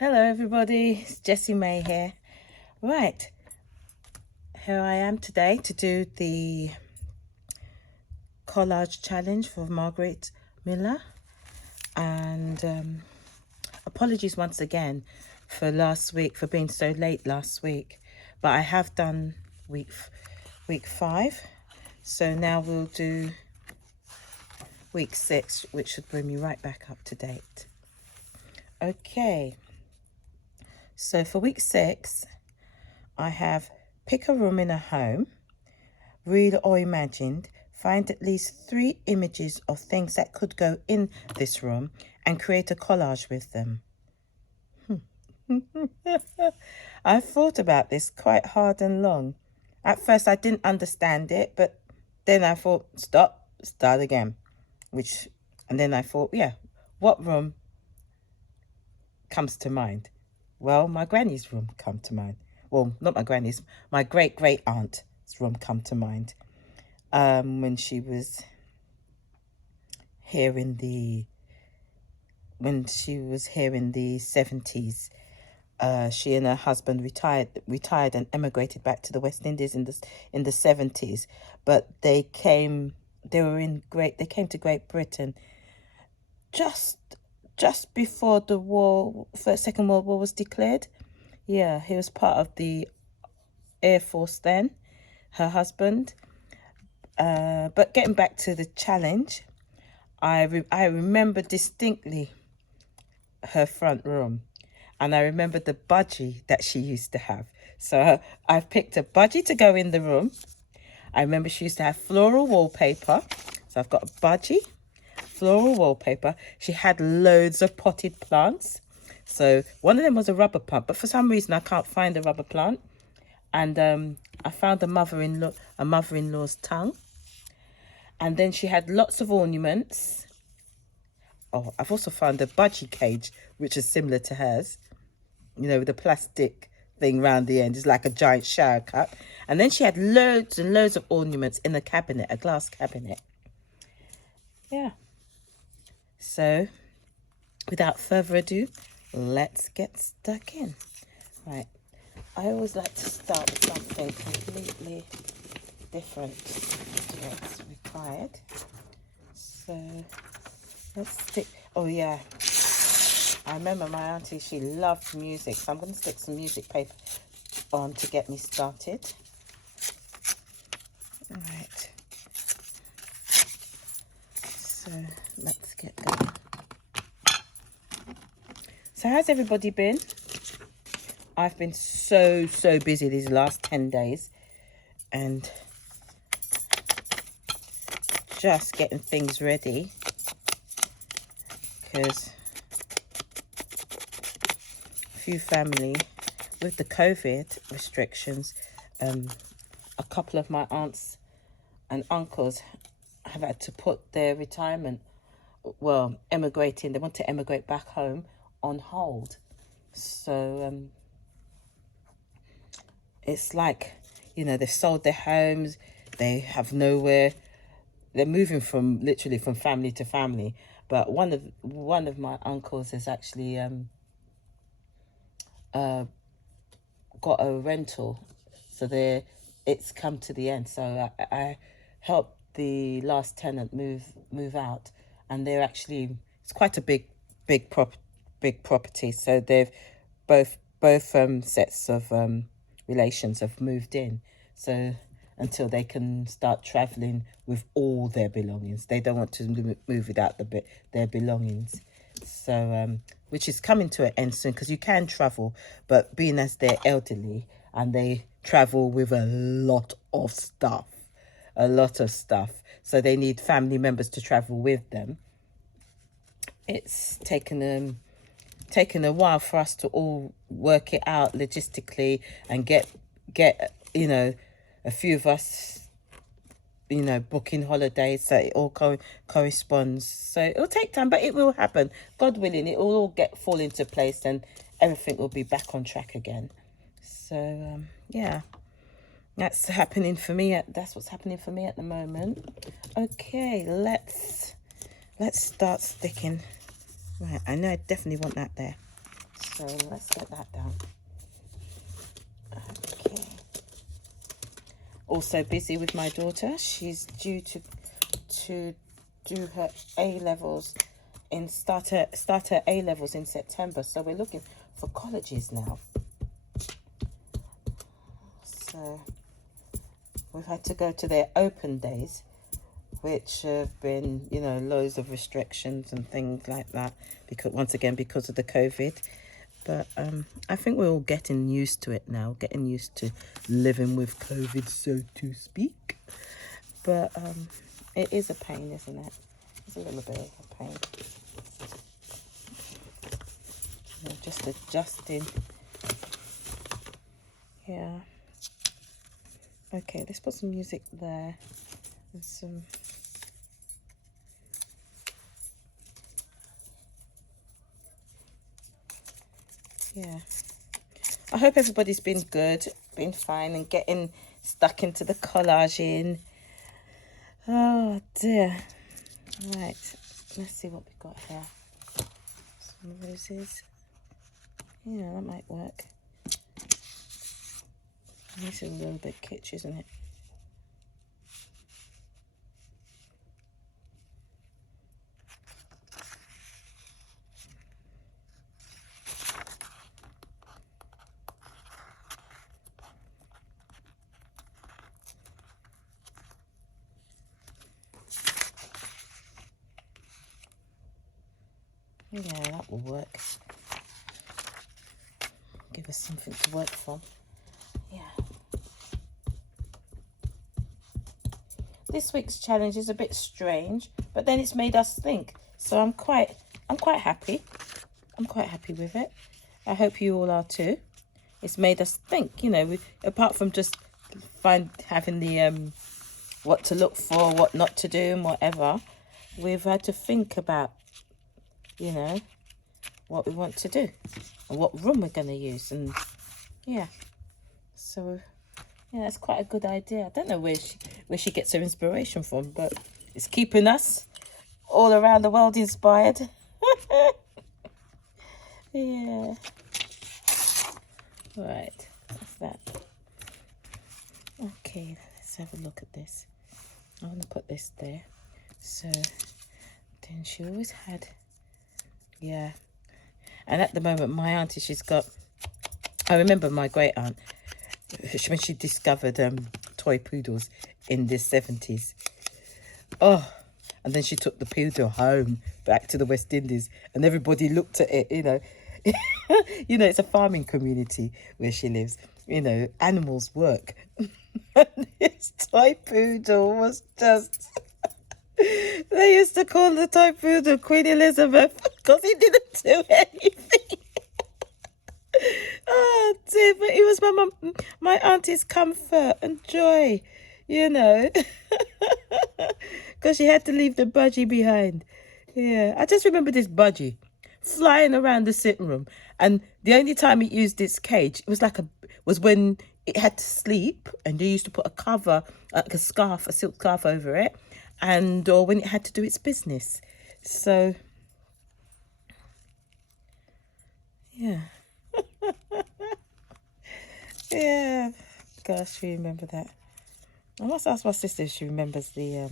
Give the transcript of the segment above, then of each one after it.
Hello everybody, it's JessiMai here. Right, here I am today to do the collage challenge for Margarete Miller. And apologies once again for last week, for being so late last week. But I have done week 5. So now we'll do week 6, which should bring me right back up to date. Okay. So for week 6, I have pick a room in a home, real or imagined, find at least 3 images of things that could go in this room and create a collage with them. I thought about this quite hard and long. At first I didn't understand it, but then I thought, start again. And then I thought, yeah, what room comes to mind? Well, my granny's room come to mind. Well, not my granny's, my great aunt's room come to mind. When she was here in the 70s, she and her husband retired and emigrated back to the West Indies in the 70s. But they came to Great Britain just before the Second World War was declared. Yeah, he was part of the Air Force then, her husband. But getting back to the challenge, I remember distinctly her front room, and I remember the budgie that she used to have. So I've picked a budgie to go in the room. I remember she used to have floral wallpaper. So I've got a budgie, floral wallpaper. She had loads of potted plants. So one of them was a rubber plant, but for some reason I can't find a rubber plant. And I found a mother-in-law's tongue. And then she had lots of ornaments. Oh, I've also found a budgie cage, which is similar to hers. You know, with the plastic thing round the end. It's like a giant shower cup. And then she had loads and loads of ornaments in a cabinet, a glass cabinet. Yeah. So, without further ado, let's get stuck in. Right. I always like to start with something completely different to what's required. So, let's stick... Oh, yeah. I remember my auntie, she loved music. So I'm going to stick some music paper on to get me started. Right. So, let's get going. So, how's everybody been? I've been so busy these last 10 days. And just getting things ready. Because few family with the COVID restrictions, a couple of my aunts and uncles have had to put their retirement, emigrating, they want to emigrate back home, on hold. So it's like, you know, they've sold their homes, they have nowhere, they're moving literally from family to family. But one of my uncles has actually got a rental, so it's come to the end. So I helped the last tenant move out, and they're actually, it's quite a big property. So they've both sets of relations have moved in. So until they can start traveling with all their belongings, they don't want to move without their belongings. So which is coming to an end soon, because you can travel, but being as they're elderly and they travel with a lot of stuff, so they need family members to travel with them. It's taken a while for us to all work it out logistically and get you know, a few of us, you know, booking holidays so it all corresponds. So it'll take time, but it will happen. God willing, it will all fall into place and everything will be back on track again. So yeah, that's happening for me. That's what's happening for me at the moment. Okay, let's start sticking. Right, I know I definitely want that there. So let's get that down. Okay. Also busy with my daughter. She's due to do her A-levels and start her A-levels in September. So we're looking for colleges now. So we've had to go to their open days, which have been, you know, loads of restrictions and things like that, because once again because of the COVID. But I think we're all getting used to it now, getting used to living with COVID, so to speak. But it is a pain, isn't it? It's a little bit of a pain. You know, just adjusting. Yeah. Okay, let's put some music there. And some... Yeah. I hope everybody's been good, been fine, and getting stuck into the collaging. Oh dear. Right, let's see what we've got here. Some roses. Yeah, that might work. This is a little bit kitsch, isn't it? Yeah, that will work. Give us something to work from. Yeah. This week's challenge is a bit strange, but then it's made us think. So I'm quite happy. I'm quite happy with it. I hope you all are too. It's made us think, you know, apart from just having the what to look for, what not to do and whatever, we've had to think about, you know, what we want to do and what room we're going to use. And yeah, so yeah, that's quite a good idea. I don't know where she gets her inspiration from, but it's keeping us all around the world inspired. Yeah. Right, that's that. Okay, let's have a look at this. I want to put this there. So then she always had, yeah. And at the moment, my auntie, she's got, I remember my great aunt, when she discovered toy poodles in the 70s. Oh, and then she took the poodle home back to the West Indies, and everybody looked at it, you know. You know, it's a farming community where she lives. You know, animals work. And this toy poodle was just... They used to call the toy poodle Queen Elizabeth because he didn't do anything. Oh dear, but he was my auntie's comfort and joy, you know. Because she had to leave the budgie behind. Yeah, I just remember this budgie flying around the sitting room, and the only time it used its cage was when it had to sleep, and they used to put a cover, like a silk scarf over it, or when it had to do its business. So yeah. Yeah, gosh, we remember that. I must ask my sister if she remembers the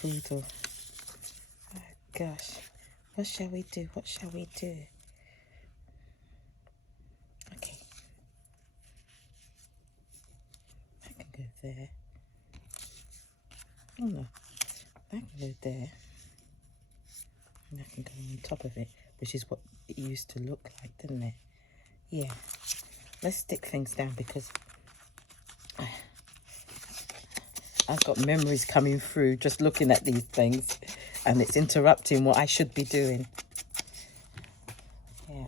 poodle. Oh, gosh, what shall we do? What shall we do? Okay, I can go there. Oh no, I can go there, and I can go on top of it, which is what it used to look like, didn't it? Yeah. Let's stick things down because I've got memories coming through just looking at these things, and it's interrupting what I should be doing. Yeah.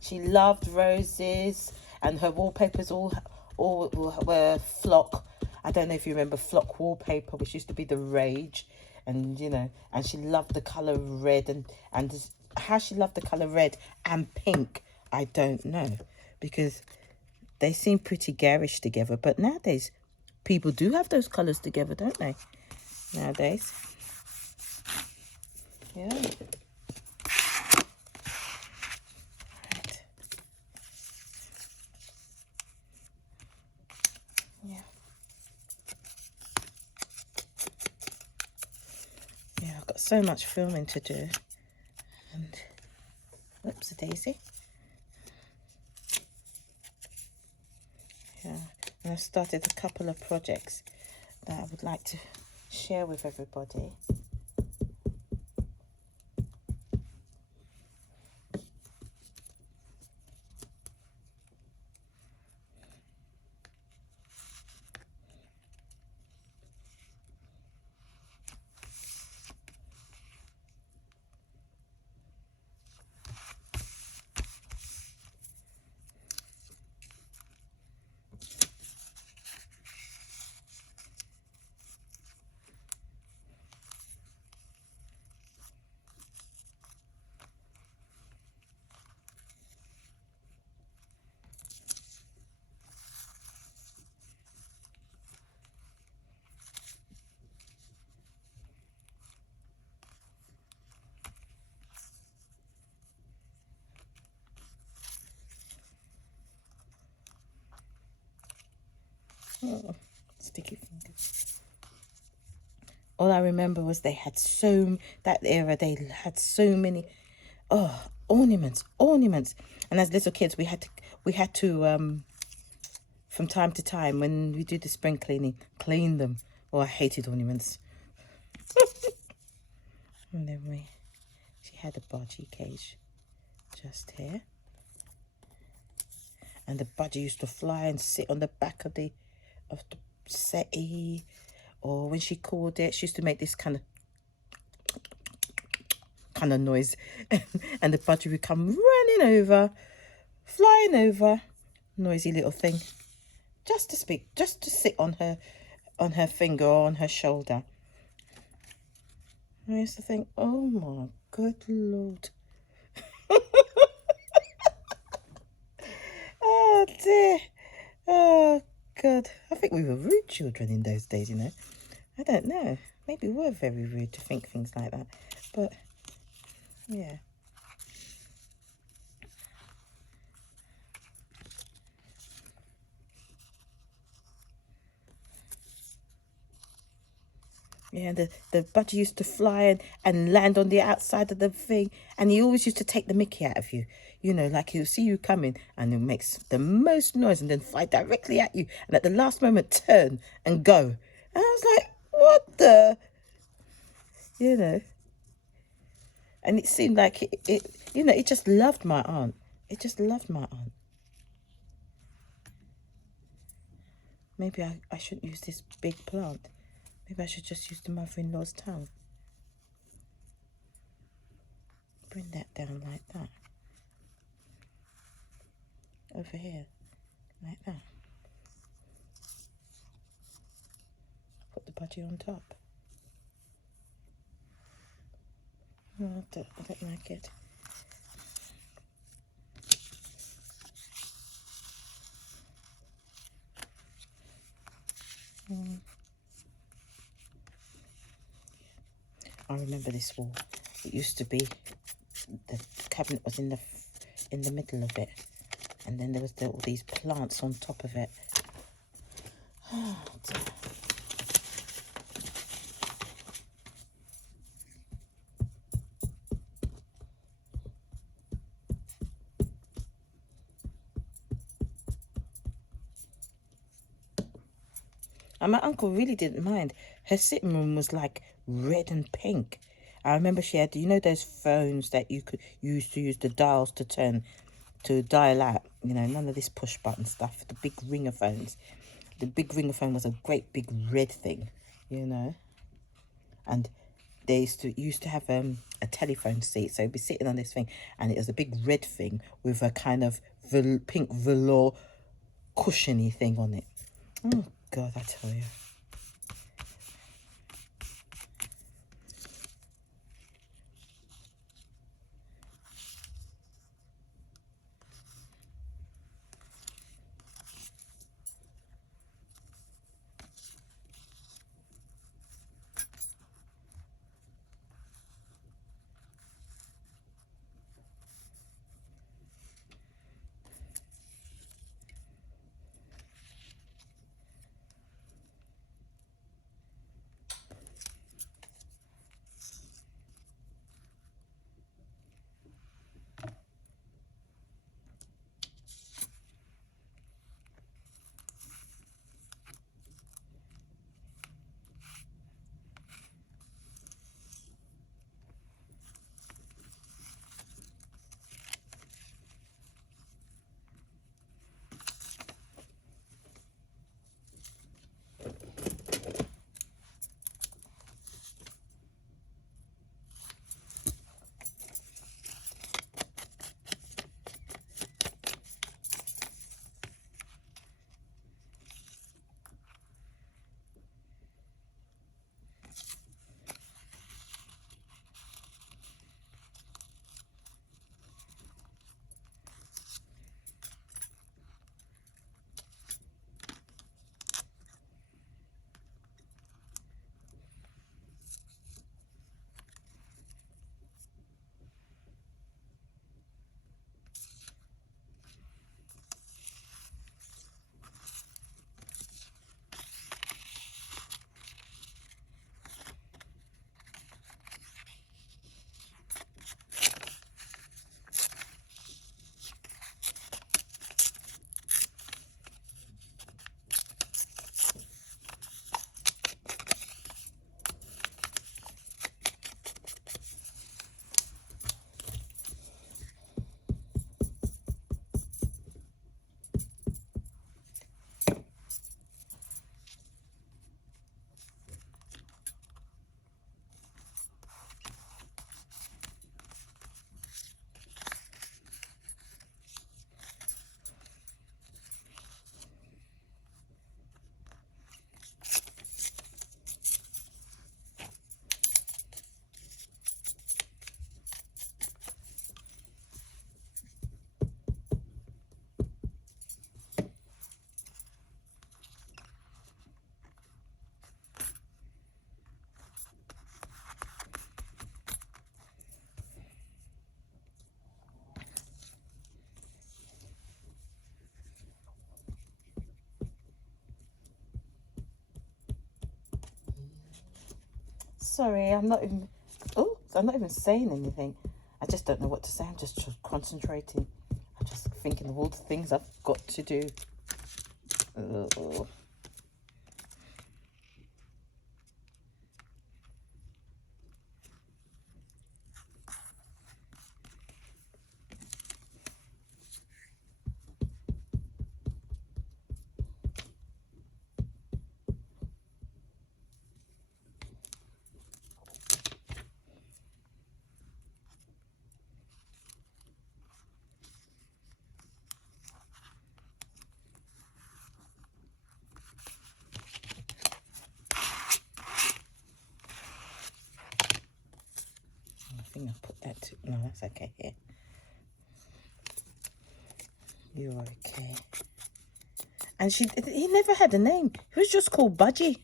She loved roses, and her wallpapers all were flock. I don't know if you remember flock wallpaper, which used to be the rage. And, you know, and she loved the colour red, and how she loved the colour red and pink, I don't know, because they seem pretty garish together. But nowadays, people do have those colours together, don't they? Nowadays. Yeah. got so much filming to do. And oops, a daisy. Yeah, and I've started a couple of projects that I would like to share with everybody. Oh, sticky fingers. All I remember was they had that era they had so many ornaments. And as little kids we had to from time to time when we do the spring cleaning, clean them. Oh, I hated ornaments. And then she had a budgie cage just here. And the budgie used to fly and sit on the back of the settee. Or when she called it, she used to make this kind of noise. And the budgie would come running over, flying over. Noisy little thing. Just to sit on her finger or on her shoulder. I used to think, oh my good Lord. Oh dear. Oh God. I think we were rude children in those days, you know. I don't know. Maybe we were very rude to think things like that. But yeah. Yeah, the budgie used to fly and land on the outside of the thing. And he always used to take the mickey out of you. You know, like he'll see you coming and it makes the most noise and then fly directly at you. And at the last moment, turn and go. And I was like, what the? You know. And it seemed like it just loved my aunt. It just loved my aunt. Maybe I shouldn't use this big plant. Maybe I should just use the mother-in-law's tongue. Bring that down like that. Over here. Like that. Put the budgie on top. Oh, I don't like it. I remember this wall. It used to be the cabinet was in the middle of it, and then there was all these plants on top of it. Oh, dear. And my uncle really didn't mind. Her sitting room was like red and pink. I remember she had, you know, those phones that you used to use the dials to dial out. You know, none of this push button stuff. The big ringer phones. The big ringer phone was a great big red thing, you know. And they used to have a telephone seat. So it'd be sitting on this thing, and it was a big red thing with a kind of pink velour cushiony thing on it. Oh God, I tell you. sorry. I'm not even. Oh, I'm not even saying anything. I just don't know what to say. I'm just concentrating. I'm just thinking of all the things I've got to do. Oh. I think I put that to, no, that's okay here. You're okay. And he never had a name. He was just called Budgie.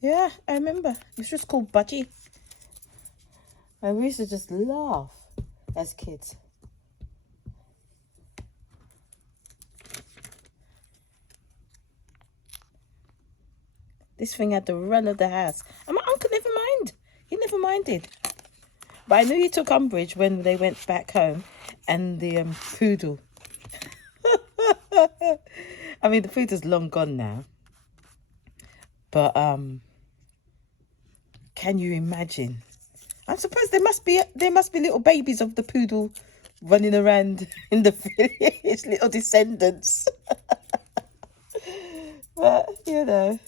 Yeah, I remember. He was just called Budgie. And we used to just laugh as kids. This thing had the run of the house. And my uncle never mind. He never minded. But I knew he took umbrage when they went back home and the poodle. I mean, the poodle's long gone now. But can you imagine? I suppose there must be little babies of the poodle running around in the village, little descendants. But, you know,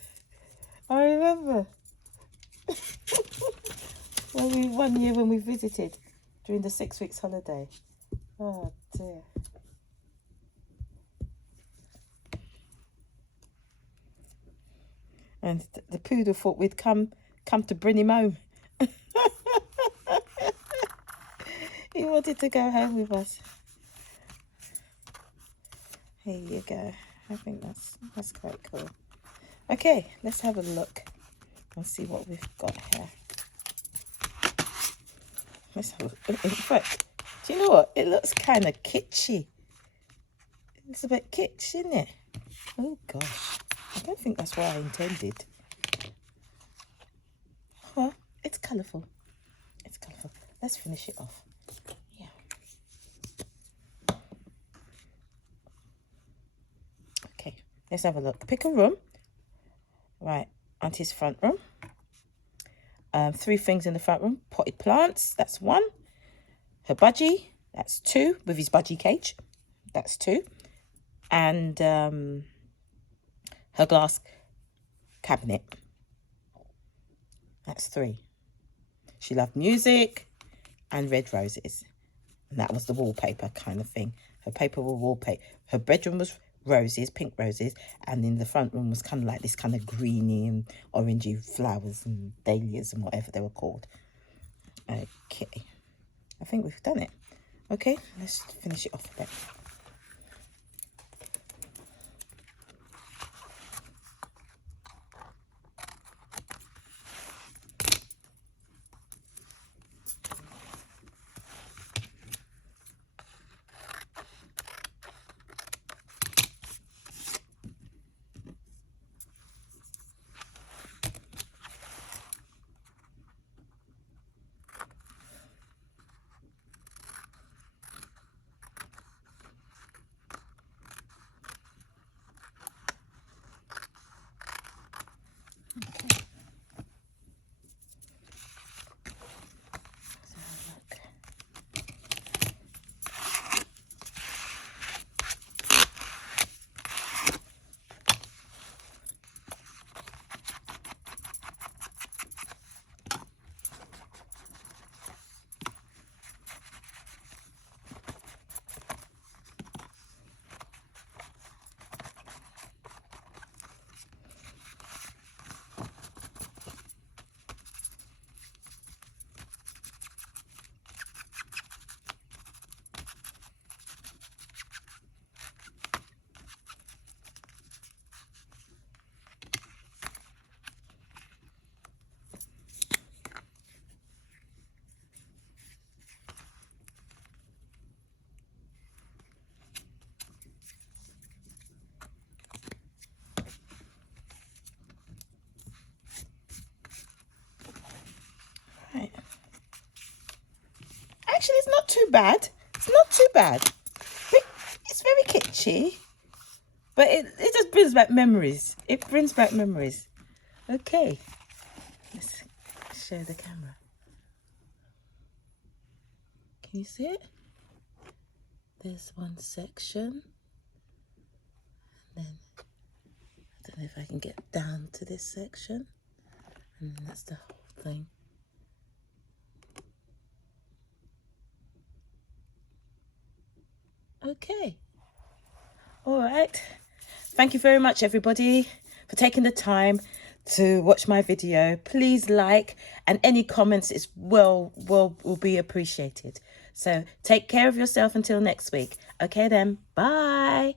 I remember one year when we visited during the 6 weeks holiday. Oh dear. And the poodle thought we'd come to bring him home. He wanted to go home with us. Here you go. I think that's quite cool. Okay, let's have a look and see what we've got here. Let's have a, in fact, do you know what? It looks kind of kitschy. It's a bit kitsch, isn't it? Oh gosh, I don't think that's what I intended. Well, it's colourful. It's colourful. Let's finish it off. Yeah. Okay, let's have a look. Pick a room. Right, Auntie's front room. 3 things in the front room. Potted plants, that's 1. Her budgie, that's 2, with his budgie cage. That's 2. And her glass cabinet. That's 3. She loved music and red roses. And that was the wallpaper kind of thing. Her paper was wallpaper. Her bedroom was roses, pink roses, and in the front room was kind of like this kind of greeny and orangey flowers and dahlias and whatever they were called. Okay, I think we've done it. Okay, let's finish it off a bit. Actually, it's not too bad. It's not too bad. It's very kitschy, but it just brings back memories. It brings back memories. Okay, let's show the camera. Can you see it? There's one section. And then, I don't know if I can get down to this section. And then that's the whole thing. Okay. All right. Thank you very much, everybody, for taking the time to watch my video. Please like, and any comments is will be appreciated. So take care of yourself until next week. Okay then. Bye.